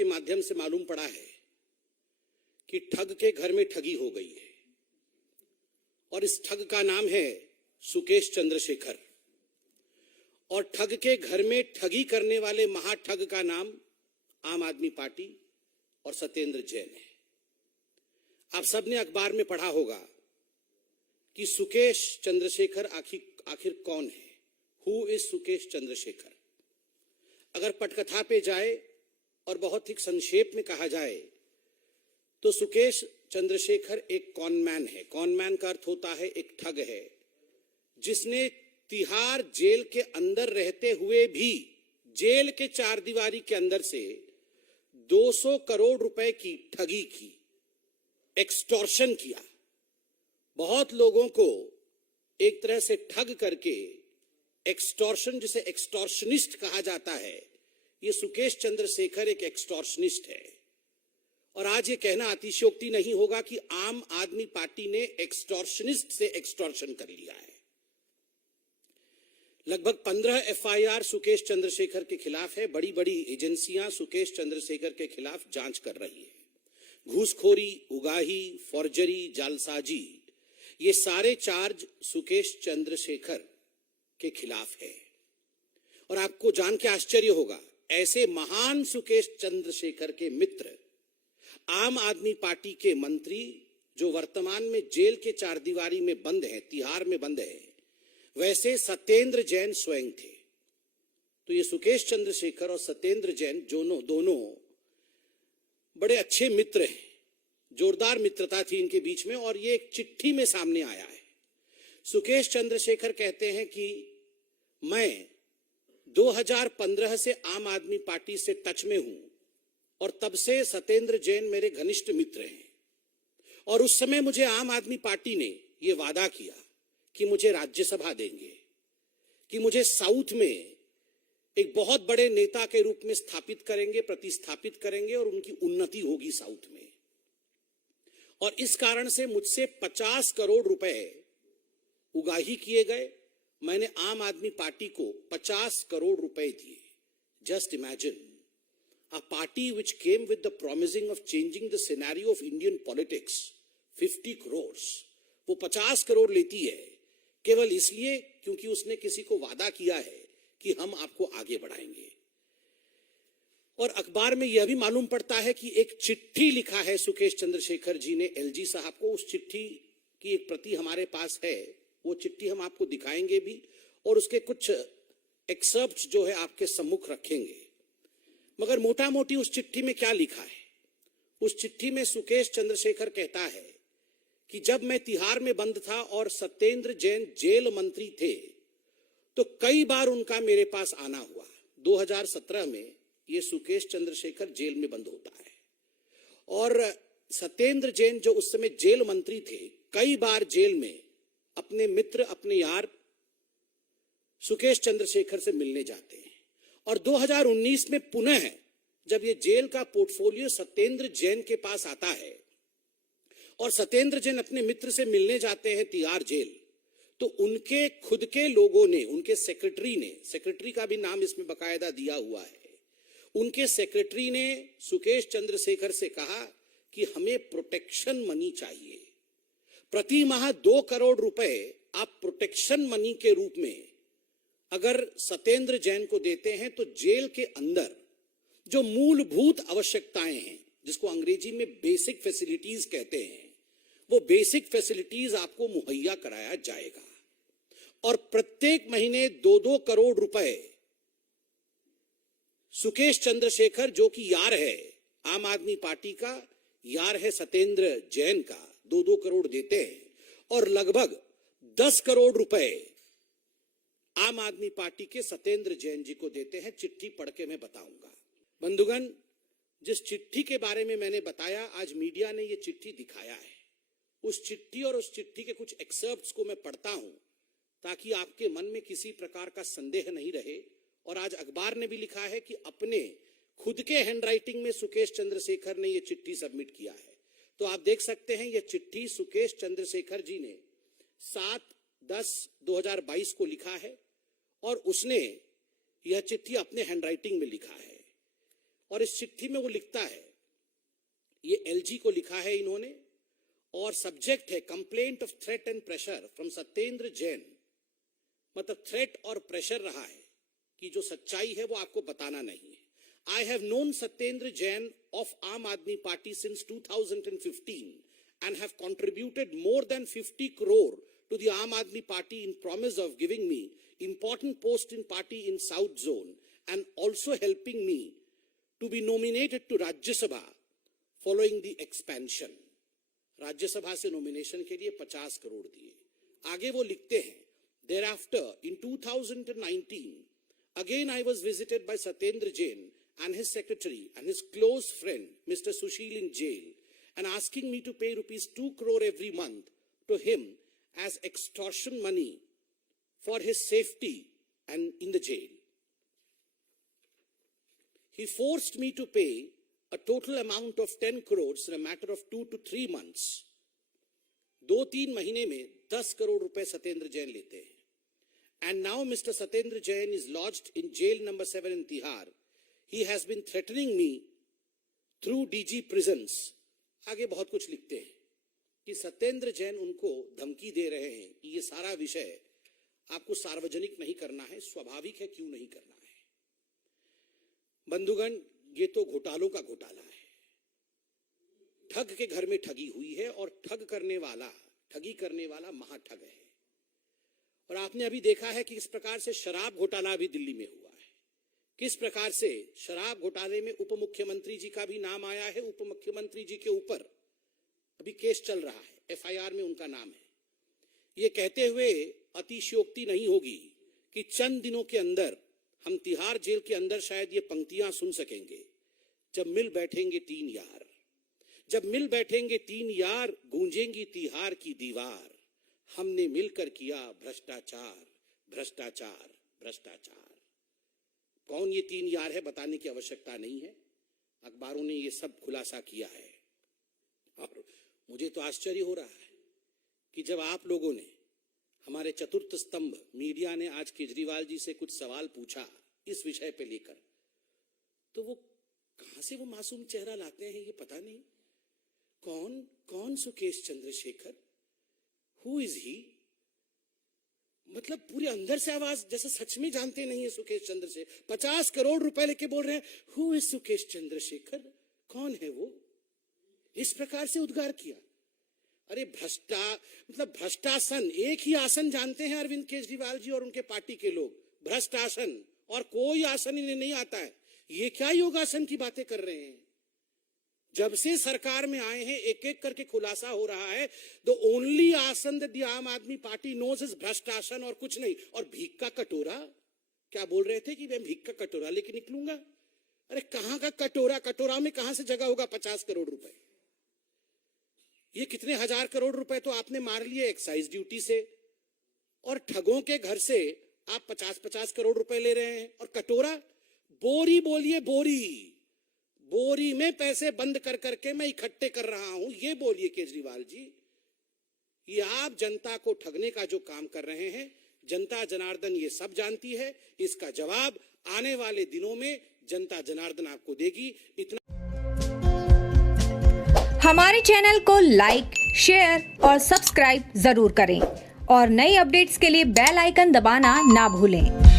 के माध्यम से मालूम पड़ा है कि ठग के घर में ठगी हो गई है और इस ठग का नाम है सुकेश चंद्रशेखर। और ठग के घर में ठगी करने वाले महाठग का नाम आम आदमी पार्टी और सत्येंद्र जैन है। आप सबने अखबार में पढ़ा होगा कि सुकेश चंद्रशेखर आखिर कौन है, हु इज सुकेश चंद्रशेखर। अगर पटकथा पे जाए और बहुत ही संक्षेप में कहा जाए तो सुकेश चंद्रशेखर एक कॉनमैन है। कॉनमैन का अर्थ होता है एक ठग है, जिसने तिहाड़ जेल के अंदर रहते हुए भी जेल के चार दीवारी के अंदर से 200 करोड़ रुपए की ठगी की, एक्सटॉर्शन किया। बहुत लोगों को एक तरह से ठग करके एक्सटॉर्शन, जिसे एक्सटॉर्शनिस्ट कहा जाता है, ये सुकेश चंद्रशेखर एक एक्सटॉर्शनिस्ट है। और आज ये कहना अतिशयोक्ति नहीं होगा कि आम आदमी पार्टी ने एक्सटॉर्शनिस्ट से एक्सटॉर्शन कर लिया है। लगभग 15 एफआईआर सुकेश चंद्रशेखर के खिलाफ है। बड़ी बड़ी एजेंसियां सुकेश चंद्रशेखर के खिलाफ जांच कर रही है। घूसखोरी, उगाही, फॉर्जरी, जालसाजी, ये सारे चार्ज सुकेश चंद्रशेखर के खिलाफ है। और आपको जान के आश्चर्य होगा, ऐसे महान सुकेश चंद्रशेखर के मित्र, आम आदमी पार्टी के मंत्री जो वर्तमान में जेल के चार दीवारी में बंद हैं, तिहाड़ में बंद हैं, वैसे सत्येंद्र जैन स्वयं थे। तो ये सुकेश चंद्रशेखर और सत्येंद्र जैन दोनों बड़े अच्छे मित्र हैं। जोरदार मित्रता थी इनके बीच में और ये एक चिट्ठी में सामने आया है। सुकेश चंद्रशेखर कहते हैं कि मैं 2015 से आम आदमी पार्टी से टच में हूं और तब से सत्येंद्र जैन मेरे घनिष्ठ मित्र हैं। और उस समय मुझे आम आदमी पार्टी ने यह वादा किया कि मुझे राज्यसभा देंगे, कि मुझे साउथ में एक बहुत बड़े नेता के रूप में स्थापित करेंगे, प्रतिस्थापित करेंगे और उनकी उन्नति होगी साउथ में। और इस कारण से मुझसे 50 करोड़ रुपए उगाही किए गए। मैंने आम आदमी पार्टी को 50 करोड़ रुपए दिए। Just imagine, a party which came with the promising of changing the scenario of Indian politics, 50 crore, वो 50 करोड़ लेती है केवल इसलिए क्योंकि उसने किसी को वादा किया है कि हम आपको आगे बढ़ाएंगे। और अखबार में यह भी मालूम पड़ता है कि एक चिट्ठी लिखा है सुकेश चंद्रशेखर जी ने एलजी साहब को। उस चिट्ठी की एक प्रति हमारे पास है, वो चिट्ठी हम आपको दिखाएंगे भी और उसके कुछ एक्सर्प्ट्स जो है आपके सम्मुख रखेंगे। मगर मोटा मोटी उस चिट्ठी में क्या लिखा है? उस चिट्ठी में सुकेश चंद्रशेखर कहता है कि जब मैं तिहाड़ में बंद था और सत्येंद्र जैन जेल मंत्री थे तो कई बार उनका मेरे पास आना हुआ। 2017 में ये सुकेश चंद्रशेखर जेल में बंद होता है और सत्येंद्र जैन जो उस समय जेल मंत्री थे, कई बार जेल में अपने मित्र, अपने यार सुकेश चंद्रशेखर से मिलने जाते हैं। और 2019 में पुनः जब ये जेल का पोर्टफोलियो सत्येंद्र जैन के पास आता है और सत्येंद्र जैन अपने मित्र से मिलने जाते हैं तिहाड़ जेल, तो उनके खुद के लोगों ने, उनके सेक्रेटरी ने, सेक्रेटरी का भी नाम इसमें बकायदा दिया हुआ है, उनके सेक्रेटरी ने सुकेश चंद्रशेखर से कहा कि हमें प्रोटेक्शन मनी चाहिए। प्रति माह 2 करोड़ रुपए आप प्रोटेक्शन मनी के रूप में अगर सत्येंद्र जैन को देते हैं तो जेल के अंदर जो मूलभूत आवश्यकताएं हैं, जिसको अंग्रेजी में बेसिक फैसिलिटीज कहते हैं, वो बेसिक फैसिलिटीज आपको मुहैया कराया जाएगा। और प्रत्येक महीने 2-2 करोड़ रुपए सुकेश चंद्रशेखर, जो कि यार है आम आदमी पार्टी का, यार है सत्येंद्र जैन का, 2-2 करोड़ देते हैं। और लगभग 10 करोड़ रुपए आम आदमी पार्टी के सत्येंद्र जैन जी को देते हैं। चिट्ठी पढ़ के मैं बताऊंगा। बंधुगण, जिस चिट्ठी के बारे में मैंने बताया, आज मीडिया ने यह चिट्ठी दिखाया है। उस चिट्ठी और उस चिट्ठी के कुछ एक्सर्प्ट्स को मैं पढ़ता हूं ताकि आपके मन में किसी प्रकार का संदेह नहीं रहे। और आज अखबार ने भी लिखा है कि अपने खुद के हैंडराइटिंग में सुकेश चंद्रशेखर ने यह चिट्ठी सबमिट किया है। तो आप देख सकते हैं यह चिट्ठी सुकेश चंद्रशेखर जी ने 7/10/2022 को लिखा है और उसने यह चिट्ठी अपने हैंडराइटिंग में लिखा है। और इस चिट्ठी में वो लिखता है, ये एलजी को लिखा है इन्होंने, और सब्जेक्ट है complaint of threat and pressure from Satyendra Jain. मतलब थ्रेट और प्रेशर रहा है कि जो सच्चाई है वो आपको बताना नहीं है। I have known Satyendra Jain of Aam Aadmi Party since 2015 and have contributed more than 50 crore to the Aam Aadmi Party in promise of giving me important post in party in South Zone and also helping me to be nominated to Rajya Sabha following the expansion. राज्य सभा से nomination के लिए 50 करोड़ दिए। आगे वो लिखते हैं, thereafter in 2019 again I was visited by Satyendra Jain and his secretary and his close friend Mr. Sushil in jail and asking me to pay rupees 2 crore every month to him as extortion money for his safety and in the jail. He forced me to pay a total amount of 10 crores in a matter of 2 to 3 months. 2-3 महीने में 10 करोड़ रुपए सत्येंद्र जैन लेते हैं। And now Mr. Satyendra Jain is lodged in jail number 7 in Tihar. He has been threatening me through DG prisons. आगे बहुत कुछ लिखते हैं कि सत्येंद्र जैन उनको धमकी दे रहे हैं कि ये सारा विषय आपको सार्वजनिक नहीं करना है। स्वाभाविक है, क्यों नहीं करना है। बंधुगण, ये तो घोटालों का घोटाला है। ठग के घर में ठगी हुई है और ठगी करने वाला महाठग है। और आपने अभी देखा है कि किस प्रकार से शराब घोटाला भी दिल्ली में हुआ है। किस प्रकार से शराब घोटाले में उप मुख्यमंत्री जी का भी नाम आया है। उप मुख्यमंत्री जी के ऊपर अभी केस चल रहा है, एफआईआर में उनका नाम है। ये कहते हुए अतिशयोक्ति नहीं होगी कि चंद दिनों के अंदर हम तिहाड़ जेल के अंदर शायद ये पंक्तियां सुन सकेंगे, जब मिल बैठेंगे 3 यार, जब मिल बैठेंगे 3 यार, गूंजेंगी तिहाड़ की दीवार, हमने मिलकर किया भ्रष्टाचार, भ्रष्टाचार, भ्रष्टाचार। कौन ये 3 यार है बताने की आवश्यकता नहीं है, अखबारों ने ये सब खुलासा किया है। और मुझे तो आश्चर्य हो रहा है कि जब आप लोगों ने, हमारे चतुर्थ स्तंभ मीडिया ने आज केजरीवाल जी से कुछ सवाल पूछा इस विषय पे लेकर, तो वो कहां से वो मासूम चेहरा लाते हैं ये पता नहीं। कौन Sukesh Chandrashekhar, who is he? मतलब पूरे अंदर से आवाज जैसे सच में जानते नहीं है सुकेश चंद्रशेखर। 50 करोड़ रुपए लेके बोल रहे हैं, हु इज सुकेश चंद्रशेखर, कौन है वो? इस प्रकार से उद्गार किया। अरे भ्रष्टासन, एक ही आसन जानते हैं अरविंद केजरीवाल जी और उनके पार्टी के लोग, भ्रष्ट आसन, और कोई आसन इन्हें नहीं आता है। ये क्या योगासन की बातें कर रहे हैं? जब से सरकार में आए हैं एक एक करके खुलासा हो रहा है, द ओनली आसन दैट द आम आदमी पार्टी नोज इज भ्रष्ट आसन और कुछ नहीं। और भीख का कटोरा, क्या बोल रहे थे कि मैं भीख का कटोरा लेके निकलूंगा? अरे कहां का कटोरा? कटोरा में कहां से जगह होगा 50 करोड़ रुपए? ये कितने हजार करोड़ रुपए तो आपने मार लिए एक्साइज ड्यूटी से, और ठगों के घर से आप 50-50 करोड़ रुपए ले रहे हैं। और कटोरा, बोरी बोलिए, बोरी में पैसे बंद कर करके मैं इकट्ठे कर रहा हूं, ये बोलिए केजरीवाल जी। ये आप जनता को ठगने का जो काम कर रहे हैं, जनता जनार्दन ये सब जानती है। इसका जवाब आने वाले दिनों में जनता जनार्दन आपको देगी। इतना हमारे चैनल को लाइक, शेयर और सब्सक्राइब जरूर करें और नई अपडेट्स के लिए बेल आइकन दबाना ना भूलें।